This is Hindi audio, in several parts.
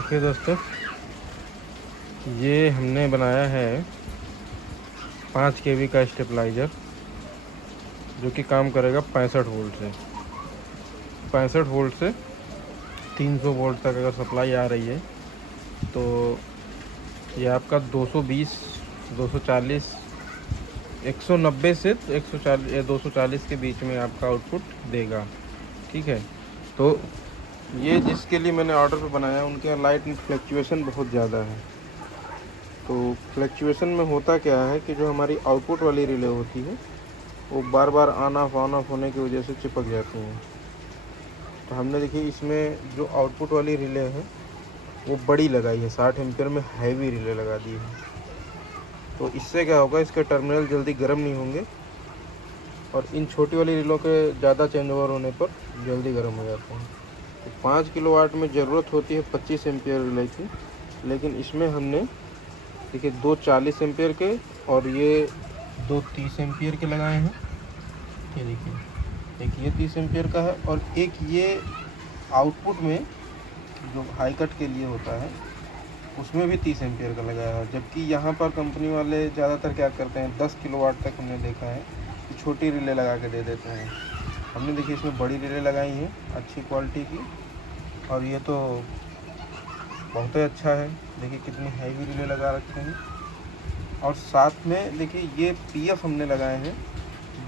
देखिए दोस्तों, ये हमने बनाया है 5 kV का स्टेबलाइज़र जो कि काम करेगा 65 वोल्ट से। 65 वोल्ट से 300 वोल्ट तक अगर सप्लाई आ रही है तो ये आपका 220, 240, 190 से 140 या 240 के बीच में आपका आउटपुट देगा। ठीक है, तो ये जिसके लिए मैंने ऑर्डर पे बनाया उनके यहाँ लाइट में फ्लक्चुएशन बहुत ज़्यादा है। तो फ्लक्चुएशन में होता क्या है कि जो हमारी आउटपुट वाली रिले होती है वो बार बार ऑन ऑफ होने की वजह से चिपक जाती हैं। तो हमने देखिए इसमें जो आउटपुट वाली रिले है वो बड़ी लगाई है, 60 एम्पियर में हैवी रिले लगा दी है। तो इससे क्या होगा, इसके टर्मिनल जल्दी गर्म नहीं होंगे और इन छोटी वाली रिलों के ज़्यादा चेंज ओवर होने पर जल्दी गर्म हो जाते हैं। तो 5 किलोवाट में ज़रूरत होती है 25 एम्पियर रिले की, लेकिन इसमें हमने देखिए 2 40 एम्पियर के और ये 2 30 एम्पियर के लगाए हैं। ये देखिए, एक ये 30 एम्पियर का है और एक ये आउटपुट में जो हाई कट के लिए होता है उसमें भी 30 एम्पियर का लगाया है। जबकि यहाँ पर कंपनी वाले ज़्यादातर क्या करते हैं, 10 किलोवाट तक हमने देखा है कि छोटी रिले लगा के दे देते हैं। हमने देखिए इसमें बड़ी रिले लगाई हैं अच्छी क्वालिटी की, और ये तो बहुत ही अच्छा है। देखिए कितनी हैवी रिले लगा रखे हैं। और साथ में देखिए ये पीएफ हमने लगाए हैं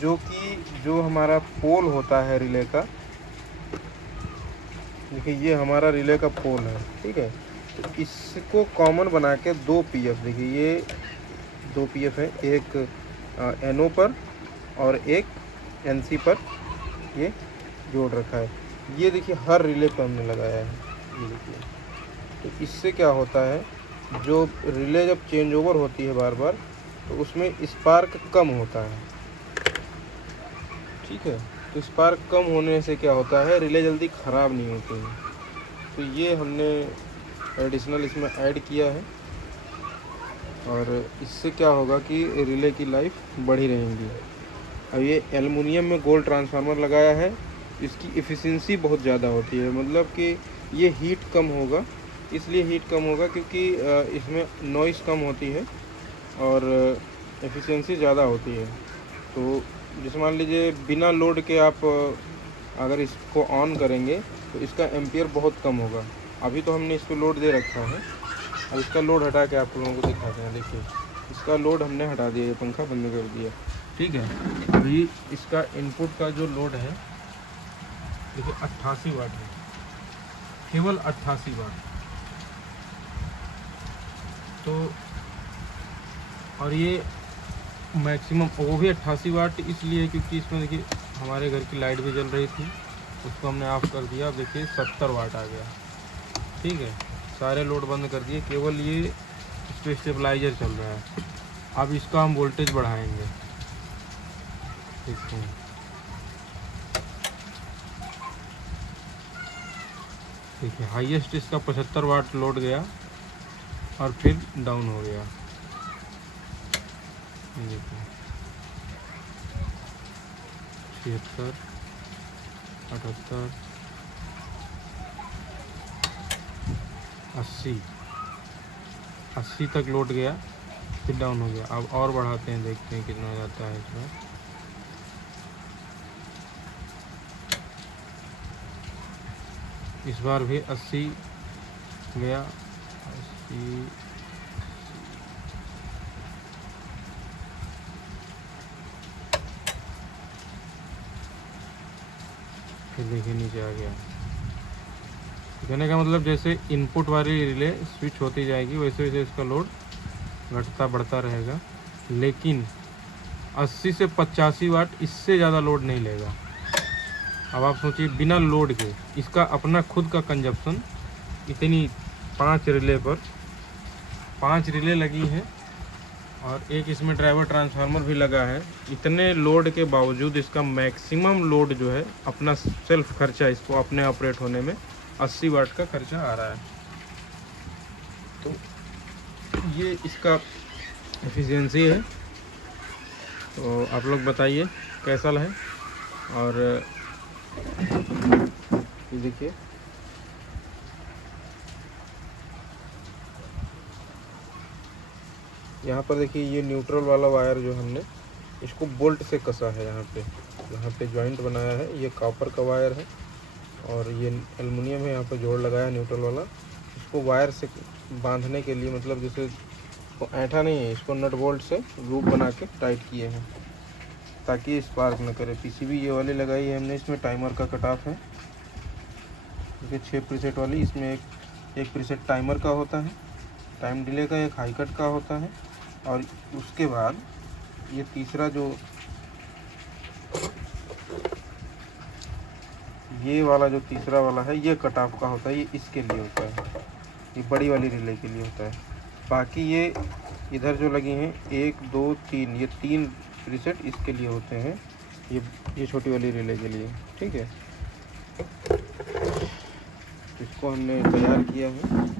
जो कि जो हमारा पोल होता है रिले का, देखिए ये हमारा रिले का पोल है। ठीक है, तो इसको कॉमन बना के 2 पीएफ, देखिए ये 2 पीएफ है, एक एनओ पर और एक एनसी पर ये जोड़ रखा है। ये देखिए हर रिले पर हमने लगाया है। ये देखिए, तो इससे क्या होता है, जो रिले जब चेंज ओवर होती है बार बार तो उसमें स्पार्क कम होता है। ठीक है, तो स्पार्क कम होने से क्या होता है, रिले जल्दी ख़राब नहीं होती हैं। तो ये हमने एडिशनल इसमें ऐड किया है और इससे क्या होगा कि रिले की लाइफ बढ़ी रहेंगी। अब ये एल्युमिनियम में गोल्ड ट्रांसफार्मर लगाया है, इसकी एफिशिएंसी बहुत ज़्यादा होती है, मतलब कि ये हीट कम होगा। इसलिए हीट कम होगा क्योंकि इसमें नॉइज़ कम होती है और एफिशिएंसी ज़्यादा होती है। तो जैसे मान लीजिए बिना लोड के आप अगर इसको ऑन करेंगे तो इसका एम्पियर बहुत कम होगा। अभी तो हमने इसको लोड दे रखा है, अब इसका लोड हटा के आप लोगों को दिखाते हैं। देखिए इसका लोड हमने हटा दिया, ये पंखा बंद कर दिया। ठीक है, अभी इसका इनपुट का जो लोड है देखिए 88 वाट है, केवल 88 वाट। तो और ये मैक्सिमम वो भी 88 वाट इसलिए क्योंकि इसमें देखिए हमारे घर की लाइट भी जल रही थी, उसको हमने ऑफ़ कर दिया। अब देखिए 70 वाट आ गया। ठीक है, सारे लोड बंद कर दिए, केवल ये इस पर स्टेबलाइजर चल रहा है। अब इसका हम वोल्टेज बढ़ाएंगे। देखते हैं, देखिए हाईएस्ट इसका 75 वाट लोड गया और फिर डाउन हो गया। देखिए 76, 78, 80 तक लोड गया, फिर डाउन हो गया। अब और बढ़ाते हैं, देखते हैं कितना जाता है इसमें। इस बार भी 80 गया, 80, फिर देखिए नीचे आ गया। कहने का मतलब जैसे इनपुट वाली रिले स्विच होती जाएगी वैसे वैसे इसका लोड घटता बढ़ता रहेगा, लेकिन 80 से 85 वाट इससे ज़्यादा लोड नहीं लेगा। अब आप सोचिए बिना लोड के इसका अपना खुद का कंजप्शन इतनी 5 रिले पर 5 रिले लगी है और एक इसमें ड्राइवर ट्रांसफार्मर भी लगा है। इतने लोड के बावजूद इसका मैक्सिमम लोड जो है अपना सेल्फ खर्चा, इसको अपने ऑपरेट होने में 80 वाट का खर्चा आ रहा है। तो ये इसका एफिशिएंसी है। तो आप लोग बताइए कैसा है। और ये देखिए यहाँ पर देखिए ये न्यूट्रल वाला वायर जो हमने इसको बोल्ट से कसा है। यहाँ पे जॉइंट बनाया है, ये कॉपर का वायर है और ये एल्युमिनियम है। यहाँ पर जोड़ लगाया है न्यूट्रल वाला। इसको वायर से बांधने के लिए, मतलब जैसे ऐंठा नहीं है, इसको नट बोल्ट से लूप बना के टाइट किए हैं ताकि स्पार्क न करे। पीसीबी ये वाली लगाई है हमने। इसमें टाइमर का कट ऑफ है, देखिए 6 प्रीसेट वाली। इसमें एक प्रीसेट टाइमर का होता है, टाइम डिले का, एक हाई कट का होता है। और उसके बाद ये तीसरा जो ये वाला जो तीसरा वाला है, ये कट ऑफ का होता है। ये इसके लिए होता है, ये बड़ी वाली रिले के लिए होता है। बाकी ये इधर जो लगी हैं 1 2 3, ये 3 प्रीसेट इसके लिए होते हैं, ये छोटी वाली रिले के लिए। ठीक है, इसको हमने तैयार किया है।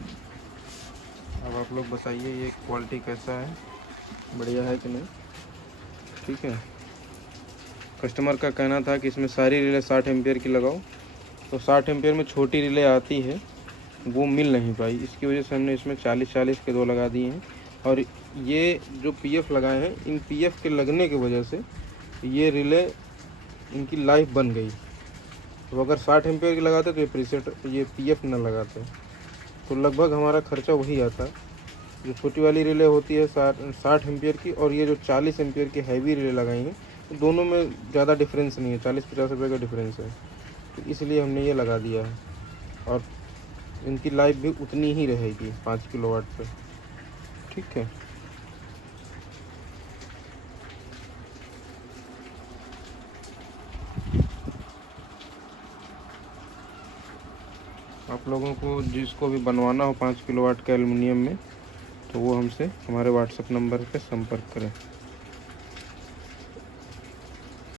अब आप लोग बताइए ये क्वालिटी कैसा है, बढ़िया है कि नहीं। ठीक है, कस्टमर का कहना था कि इसमें सारी रिले 60 एम्पियर की लगाओ, तो 60 एम्पियर में छोटी रिले आती है वो मिल नहीं पाई। इसकी वजह से हमने इसमें 40-40 के 2 लगा दिए हैं। और ये जो पीएफ लगाए हैं, इन पीएफ के लगने की वजह से ये रिले इनकी लाइफ बन गई। तो अगर 60 एम्पियर की लगाते तो ये प्रीसेट ये पीएफ न लगाते, तो लगभग हमारा खर्चा वही आता। जो छोटी वाली रिले होती है 60 एम्पियर की, और ये जो 40 एम्पियर की हैवी रिले लगाई हैं, तो दोनों में ज़्यादा डिफरेंस नहीं है, 40-50 रुपये का डिफरेंस है। तो इसलिए हमने ये लगा दिया है और इनकी लाइफ भी उतनी ही रहेगी 5 किलोवाट पे। ठीक है, आप लोगों को जिसको भी बनवाना हो 5 किलोवाट का एल्युमिनियम में, तो वो हमसे हमारे व्हाट्सएप नंबर पे संपर्क करें।